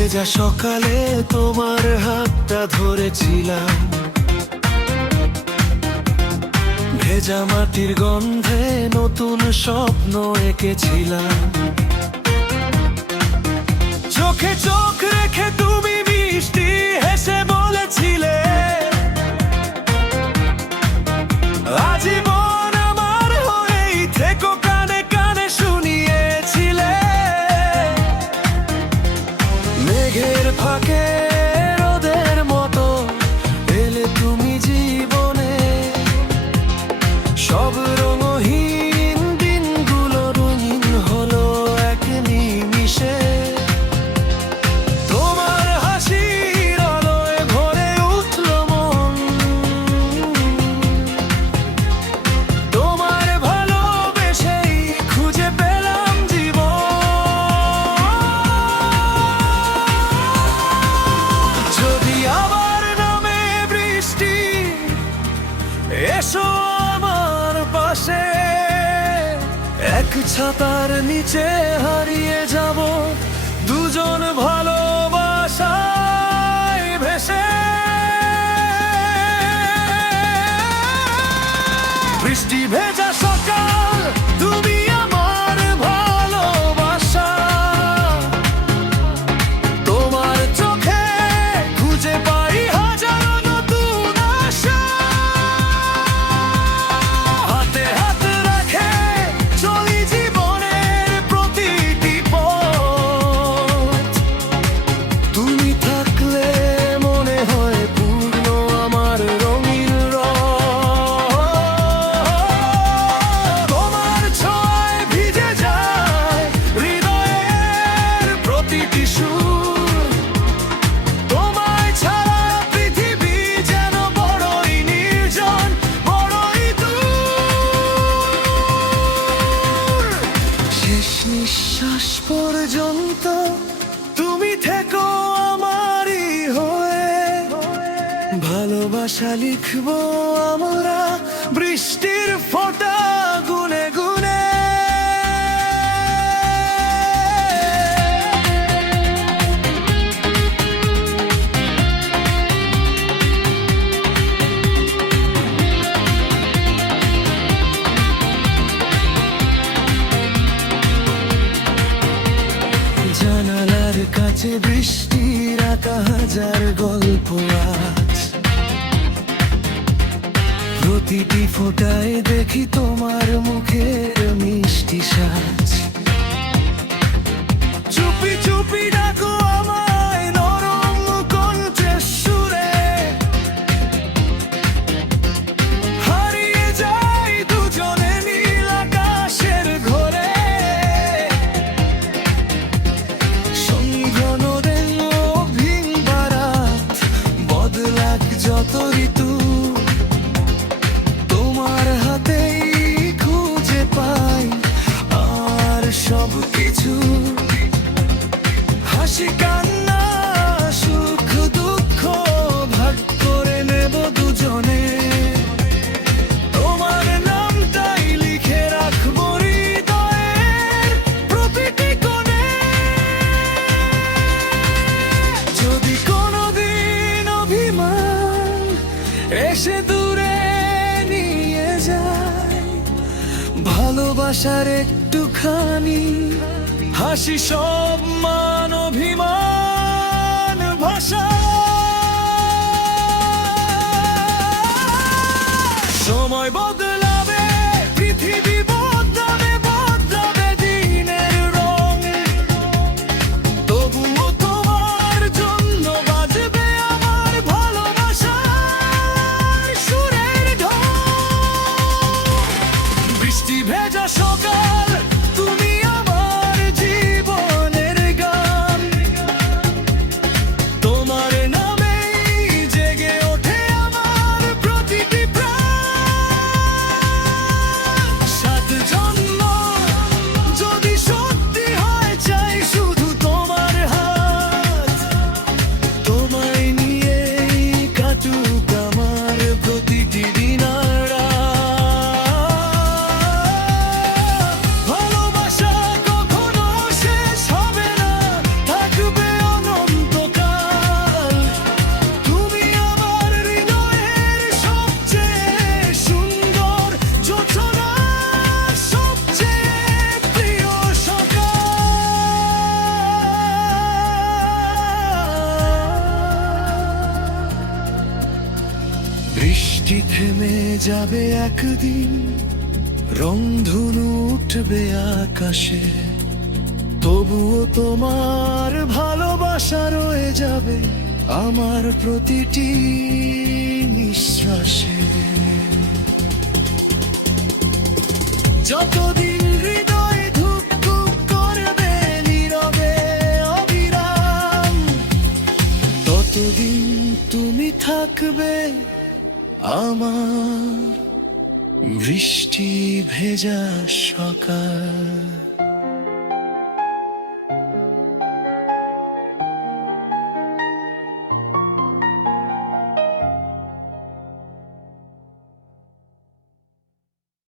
ভেজা সকালে তোমার হাতটা ধরেছিলাম, ভেজা মাটির গন্ধে নতুন স্বপ্ন এঁকেছিলাম। চোখে চোখ রেখে তুমি মিষ্টি হেসে বলেছিলে, আজীবন আমার হয়েই থেকো, কানে কানে শুনিয়েছিলে। মেঘের ফাঁকে রোদের মতো এলে তুমি জীবনে, সব রঙহীন দিনগুলো রঙিন হলো এক নিমিষে। তোমার হাসির আলোয় ভরে উঠল মন, তোমার ভালোবেসেই খুঁজে পেলাম জীবন। যদি আবার নামে বৃষ্টি, এসো আমার পাশে, এক ছাতার নিচে হারিয়ে যাব দুজন ভালোবাসায় ভেসে। বৃষ্টি ভেজা সকাল, তুমি আমার ভালোবাসা, তোমার চোখে খুঁজে পাই হাজারো নতুন আশা। হাতে হাত রাখে চলি জীবনের প্রতিটি পথ, তুমি থাকলে মনে হয় পূর্ণ আমার রঙিন রথ। তোমার ছোঁয়ায় ভিজে যায় হৃদয়ের প্রতিটি সুর, তোমায় ছাড়া পৃথিবী যেন বড়ই নির্জন, বড়ই দূর। শেষ নিঃশ্বাস পর্যন্ত তুমি থেকো আমারই হয়ে, ভালোবাসা লিখবো আমরা বৃষ্টির ফোঁটা গুনে গুনে। জানালার কাছে বৃষ্টির আঁকা হাজার গল্প আজ, প্রতিটি ফোঁটায় দেখি তোমার মুখের মিষ্টি সাজ। চুপি চুপি ডাকো আমায় নরম কণ্ঠের সুরে, হারিয়ে যাই দুজনে নীল আকাশের ঘোরে। সন্ধ্যা নদে ভিংবা রাত, বদলাক যত ঋতু, তোমার হাতেই খুঁজে পাই আর সব কিছু। হাসি কান্না সুখ দুঃখ ভাগ করে নেব দুজনে, তোমার নামটাই লিখে রাখবো হৃদয়ের প্রতিটি কোণে। যদি কোনোদিন অভিমান এসে দূরে নিয়ে যায়, ভালোবাসার একটুখানি হাসি সব মান অভিমান ভাষা। সময় বদলাবে, পৃথিবী বদলাবে, বদলাবে দিনের রং, তবুও তোমার জন্য বাজবে আমার ভালোবাসার সুরের ঢং। বৃষ্টি ভেজা সকাল, তুমি আমার জীবনের গান, তোমার বৃষ্টি থেমে যাবে একদিন, রংধনু উঠবে আকাশে, তবুও তোমার ভালোবাসা রয়ে যাবে আমার প্রতিটি নিঃশ্বাসে। যতদিন হৃদয় ধুক ধুক করবে নীরবে অবিরাম, ততদিন তুমি থাকবে আমার বৃষ্টি ভেজা সকাল।